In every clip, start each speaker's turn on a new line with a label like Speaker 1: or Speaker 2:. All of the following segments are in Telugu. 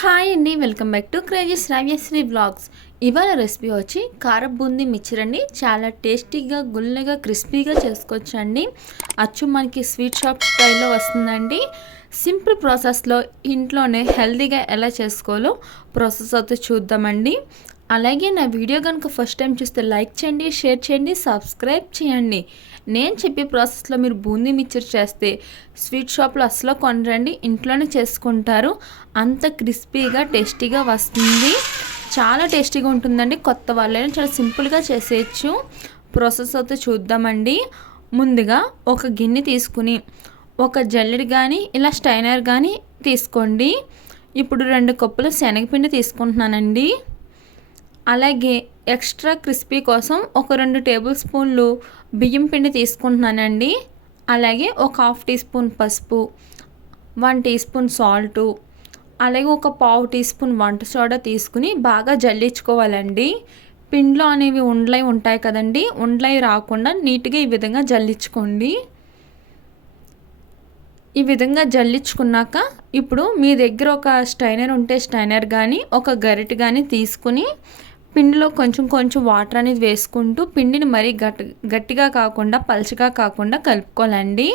Speaker 1: హాయ్ అండి welcome back to crazy Sravyasri blogs ఇవాళ రెసిపీ వచ్చి కారం బూందీ మిక్చర్ అండి చాలా టేస్టీగా గుల్లగా క్రిస్పీగా చేసుకోవచ్చండి. అచ్చు మనకి స్వీట్ షాప్ స్టైల్లో వస్తుందండి. సింపుల్ ప్రాసెస్లో ఇంట్లోనే హెల్తీగా ఎలా చేసుకోవాలో ప్రాసెస్ అయితే చూద్దామండి. అలాగే నా వీడియో కనుక ఫస్ట్ టైం చూస్తే లైక్ చేయండి షేర్ చేయండి సబ్స్క్రైబ్ చేయండి. నేను చెప్పే ప్రాసెస్లో మీరు బూందీ మిక్చర్ చేస్తే స్వీట్ షాప్లో అసలు కొనరండి ఇంట్లోనే చేసుకుంటారు. అంత క్రిస్పీగా టేస్టీగా వస్తుంది. చాలా టేస్టీగా ఉంటుందండి. కొత్త వాళ్ళైనా చాలా సింపుల్గా చేసేయచ్చు. ప్రాసెస్ అయితే చూద్దామండి. ముందుగా ఒక గిన్నె తీసుకుని ఒక జల్లెడి కానీ ఇలా స్టైనర్ కానీ తీసుకోండి. ఇప్పుడు రెండు కప్పులు శనగపిండి తీసుకుంటున్నానండి. అలాగే ఎక్స్ట్రా క్రిస్పీ కోసం ఒక రెండు టేబుల్ స్పూన్లు బియ్యం పిండి తీసుకుంటున్నానండి. అలాగే ఒక హాఫ్ టీ స్పూన్ పసుపు వన్ టీ స్పూన్ సాల్టు అలాగే ఒక పావు టీ స్పూన్ వంట సోడా తీసుకుని బాగా జల్లించుకోవాలండి. పిండిలో అనేవి ఉండలై ఉంటాయి కదండి ఉండలై రాకుండా నీట్గా ఈ విధంగా జల్లించుకోండి. ఈ విధంగా జల్లించుకున్నాక ఇప్పుడు మీ దగ్గర ఒక స్టైనర్ ఉంటే స్టైనర్ కానీ ఒక గరిటె కానీ తీసుకుని పిండిలో కొంచెం కొంచెం వాటర్ అనేది వేసుకుంటూ పిండిని మరీ గట్టి గట్టిగా కాకుండా పలచగా కాకుండా కలుపుకోవాలండి.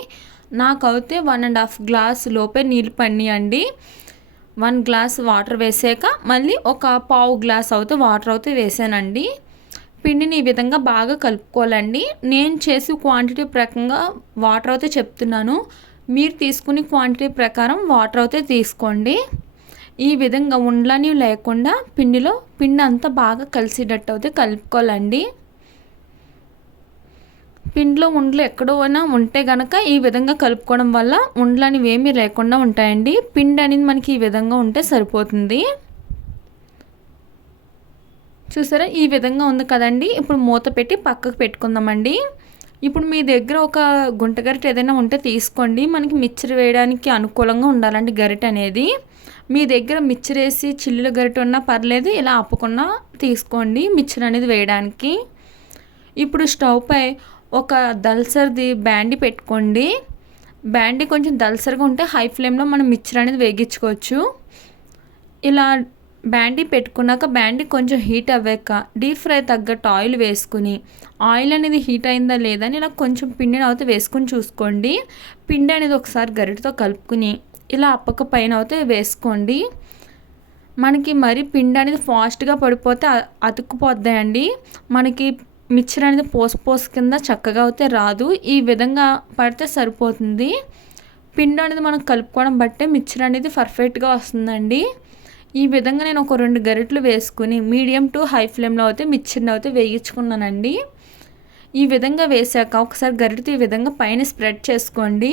Speaker 1: నాకైతే వన్ అండ్ హాఫ్ గ్లాస్ లోపే నీళ్ళు పండియండి. వన్ గ్లాస్ వాటర్ వేసాక మళ్ళీ ఒక పావు గ్లాస్ అయితే వాటర్ అయితే వేసానండి. పిండిని ఈ విధంగా బాగా కలుపుకోవాలండి. నేను చేసి క్వాంటిటీ ప్రకారంగా వాటర్ అయితే చెప్తున్నాను. మీరు తీసుకునే క్వాంటిటీ ప్రకారం వాటర్ అయితే తీసుకోండి. ఈ విధంగా ఉండలని లేకుండా పిండిలో పిండి అంతా బాగా కలిసేటట్టు అయితే కలుపుకోవాలండి. పిండిలో ఉండలు ఎక్కడైనా ఉంటే గనక ఈ విధంగా కలుపుకోవడం వల్ల ఉండలు ఏమీ లేకుండా ఉంటాయండి. పిండి అనేది మనకి ఈ విధంగా ఉంటే సరిపోతుంది. చూసారా? ఈ విధంగా ఉంది కదండి. ఇప్పుడు మూత పెట్టి పక్కకు పెట్టుకుందామండి. ఇప్పుడు మీ దగ్గర ఒక గుంట గరిట ఏదైనా ఉంటే తీసుకోండి. మనకి మిక్చర్ వేయడానికి అనుకూలంగా ఉండాలండి గరిట అనేది. మీ దగ్గర మిక్చర్ వేసి చిల్లుల గరిట ఉన్నా పర్లేదు ఇలా అప్పుకున్నా తీసుకోండి మిక్చర్ అనేది వేయడానికి. ఇప్పుడు స్టవ్ పై ఒక దల్సర్ది బ్యాండి పెట్టుకోండి. బ్యాండి కొంచెం దల్సర్గా ఉంటే హై ఫ్లేమ్లో మనం మిక్చర్ అనేది వేగించుకోవచ్చు. ఇలా బ్యాండీ పెట్టుకున్నాక బ్యాండీ కొంచెం హీట్ అవ్వాక డీప్ ఫ్రై తగ్గట్టు ఆయిల్ వేసుకుని ఆయిల్ అనేది హీట్ అయిందా లేదా అని ఇలా కొంచెం పిండిని అయితే వేసుకుని చూసుకోండి. పిండి అనేది ఒకసారి గరిటతో కలుపుకుని ఇలా అప్పక పైన అయితే వేసుకోండి. మనకి మరి పిండి అనేది ఫాస్ట్గా పడిపోతే అతుక్కుపోద్దాయండి మనకి మిక్చర్ అనేది పోసు పోసు కింద చక్కగా అయితే రాదు. ఈ విధంగా పడితే సరిపోతుంది. పిండి అనేది మనం కలుపుకోవడం బట్టే మిక్చర్ అనేది పర్ఫెక్ట్గా వస్తుందండి. ఈ విధంగా నేను ఒక రెండు గరిటలు వేసుకుని మీడియం టు హై ఫ్లేమ్లో అయితే మిక్చర్ని అయితే వేయించుకున్నానండి. ఈ విధంగా వేసాక ఒకసారి గరిటతో ఈ విధంగా పైన స్ప్రెడ్ చేసుకోండి.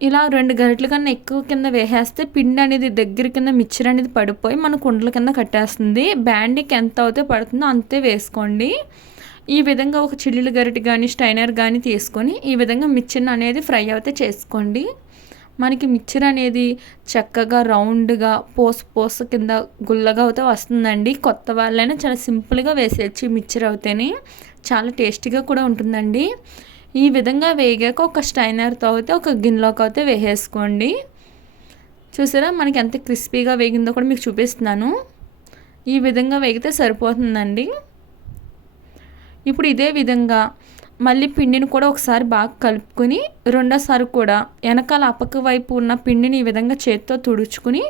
Speaker 1: ఇలా రెండు గరిటల కన్నా ఎక్కువ కింద వేసేస్తే పిండి అనేది దగ్గర కింద మిక్చర్ అనేది పడిపోయి మన కుండల కింద కట్టేస్తుంది. బ్యాండీకి ఎంత అయితే పడుతుందో అంతే వేసుకోండి. ఈ విధంగా ఒక చిల్లుల గరిటె కానీ స్టైనర్ కానీ తీసుకొని ఈ విధంగా మిక్చర్ అనేది ఫ్రై అయితే చేసుకోండి. మనకి మిక్చర్ అనేది చక్కగా రౌండ్గా పోస పోస కింద గుల్లగా అయితే వస్తుందండి. కొత్త వాళ్ళైనా చాలా సింపుల్గా వేసేయచ్చు మిక్చర్ అవుతేనే. చాలా టేస్టీగా కూడా ఉంటుందండి. ఈ విధంగా వేగాక ఒక స్టైనర్తో అయితే ఒక గిన్నెలోకి అయితే వేసేసుకోండి. చూసారా? మనకి ఎంత క్రిస్పీగా వేగిందో కూడా మీకు చూపిస్తున్నాను. ఈ విధంగా వేగితే సరిపోతుందండి. ఇప్పుడు ఇదే విధంగా మళ్ళీ పిండిని కూడా ఒకసారి బాగా కలుపుకొని రెండోసారి కూడా వెనకాల అపక వైపు ఉన్న పిండిని ఈ విధంగా చేత్తో తుడుచుకుని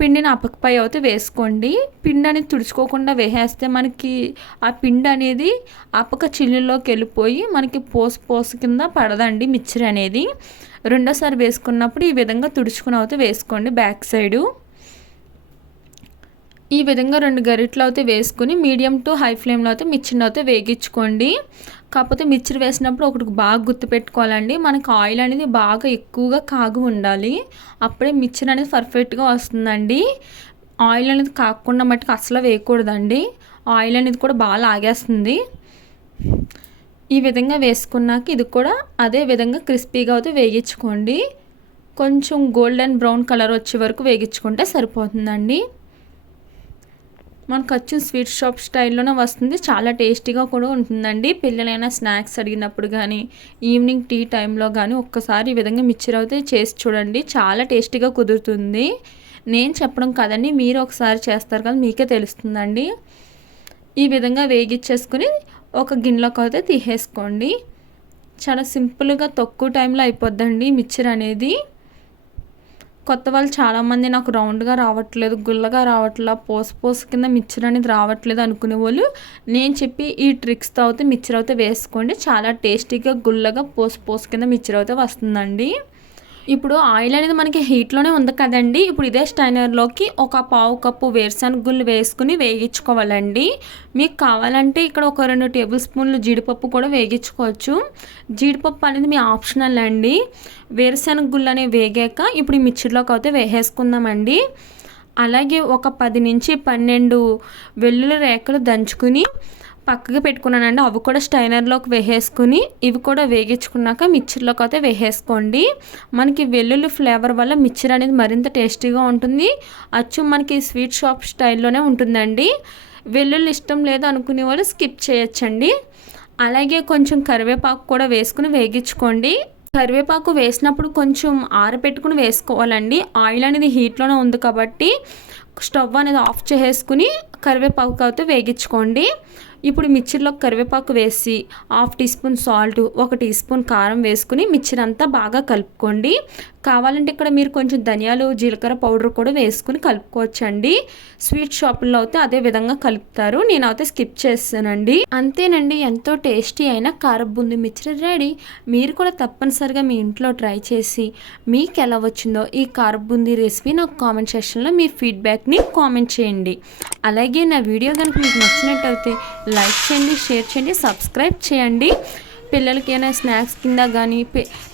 Speaker 1: పిండిని అపకపై అయితే వేసుకోండి. పిండి అనేది తుడుచుకోకుండా వేసేస్తే మనకి ఆ పిండి అనేది అపక చిల్లులోకి వెళ్ళిపోయి మనకి పోసు పోసు కింద పడదండి మిక్చర్ అనేది. రెండోసారి వేసుకున్నప్పుడు ఈ విధంగా తుడుచుకుని అయితే వేసుకోండి బ్యాక్ సైడు. ఈ విధంగా రెండు గరిట్లు అయితే వేసుకుని మీడియం టు హై ఫ్లేమ్లో అయితే మిర్చిని అయితే వేగించుకోండి. కాకపోతే మిర్చి వేసినప్పుడు ఒకటి బాగా గుర్తుపెట్టుకోవాలండి. మనకు ఆయిల్ అనేది బాగా ఎక్కువగా కాగు ఉండాలి. అప్పుడే మిర్చి అనేది పర్ఫెక్ట్గా వస్తుందండి. ఆయిల్ అనేది కాకుండా మట్టుకు అసలు వేయకూడదండి. ఆయిల్ అనేది కూడా బాగా లాగేస్తుంది. ఈ విధంగా వేసుకున్నాక ఇది కూడా అదే విధంగా క్రిస్పీగా అయితే వేగించుకోండి. కొంచెం గోల్డెన్ బ్రౌన్ కలర్ వచ్చే వరకు వేగించుకుంటే సరిపోతుందండి. మనకు వచ్చిన స్వీట్ షాప్ స్టైల్లోనే వస్తుంది. చాలా టేస్టీగా కూడా ఉంటుందండి. పిల్లలైనా స్నాక్స్ అడిగినప్పుడు కానీ ఈవినింగ్ టీ టైంలో కానీ ఒక్కసారి ఈ విధంగా మిక్చర్ అయితే చేసి చూడండి. చాలా టేస్టీగా కుదురుతుంది. నేను చెప్పడం కదండి మీరు ఒకసారి చేస్తారు కదా మీకే తెలుస్తుందండి. ఈ విధంగా వేగిచ్చేసుకుని ఒక గిన్నెలోకి అయితే తీసేసుకోండి. చాలా సింపుల్గా తక్కువ టైంలో అయిపోద్దండి మిక్చర్ అనేది. కొత్త వాళ్ళు చాలామంది నాకు రౌండ్గా రావట్లేదు గుల్లగా రావట్లేదు పోస్ పోస్ కింద మిక్చర్ అనేది రావట్లేదు అనుకునే వాళ్ళు నేను చెప్పి ఈ ట్రిక్స్తో అయితే మిక్చర్ అయితే వేసుకోండి. చాలా టేస్టీగా గుల్లగా పోస్ పోస్ కింద మిక్చర్ అయితే వస్తుందండి. ఇప్పుడు ఆయిల్ అనేది మనకి హీట్లోనే ఉంది కదండి. ఇప్పుడు ఇదే స్టైనర్లోకి ఒక పావు కప్పు వేరుశనగుళ్ళు వేసుకుని వేగించుకోవాలండి. మీకు కావాలంటే ఇక్కడ ఒక రెండు టేబుల్ స్పూన్లు జీడిపప్పు కూడా వేగించుకోవచ్చు. జీడిపప్పు అనేది మీ ఆప్షనల్ అండి. వేరుశనగ గుళ్ళు అనేవి వేగాక ఇప్పుడు ఈ మిక్చర్లోకి అయితే వేసేసుకుందామండి. అలాగే ఒక పది నుంచి పన్నెండు వెల్లుల్లి రేఖలు దంచుకుని పక్కకి పెట్టుకున్నానండి. అవి కూడా స్టైనర్లోకి వేసేసుకుని ఇవి కూడా వేగించుకున్నాక మిక్చర్లోకి అయితే వేసేసుకోండి. మనకి వెల్లుల్లి ఫ్లేవర్ వల్ల మిక్చర్ అనేది మరింత టేస్టీగా ఉంటుంది. అచ్చు మనకి స్వీట్ షాప్ స్టైల్లోనే ఉంటుందండి. వెల్లుల్లి ఇష్టం లేదు అనుకునే వాళ్ళు స్కిప్ చేయొచ్చండి. అలాగే కొంచెం కరివేపాకు కూడా వేసుకుని వేగించుకోండి. కరివేపాకు వేసినప్పుడు కొంచెం ఆరబెట్టుకుని వేసుకోవాలండి. ఆయిల్ అనేది హీట్లోనే ఉంది కాబట్టి స్టవ్ అనేది ఆఫ్ చేసేసుకుని కరివేపాకు అయితే వేగించుకోండి. ఇప్పుడు మిక్చర్లో కరివేపాకు వేసి హాఫ్ టీ స్పూన్ సాల్ట్ ఒక టీ స్పూన్ కారం వేసుకుని మిక్చర్ అంతా బాగా కలుపుకోండి. కావాలంటే ఇక్కడ మీరు కొంచెం ధనియాలు జీలకర్ర పౌడర్ కూడా వేసుకుని కలుపుకోవచ్చండి. స్వీట్ షాపుల్లో అయితే అదే విధంగా కలుపుతారు. నేనైతే స్కిప్ చేస్తానండి. అంతేనండి ఎంతో టేస్టీ అయిన కారబుంది మిక్చర్ రెడీ. మీరు కూడా తప్పనిసరిగా మీ ఇంట్లో ట్రై చేసి మీకు ఎలా వచ్చిందో ఈ కారబుంది రెసిపీ నాకు కామెంట్ సెక్షన్లో మీ ఫీడ్బ్యాక్ని కామెంట్ చేయండి. అలాగే నా వీడియో కనుక మీకు నచ్చినట్టయితే లైక్ చేయండి షేర్ చేయండి సబ్స్క్రైబ్ చేయండి. పిల్లలకి స్నాక్స్ కింద కానీ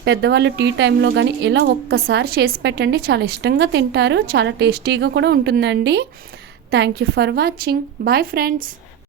Speaker 1: పెద్దవాళ్ళు టీ టైంలో కానీ ఇలా ఒక్కసారి చేసి పెట్టండి. చాలా ఇష్టంగా తింటారు. చాలా టేస్టీగా కూడా ఉంటుందండి. Thank you for watching. Bye friends.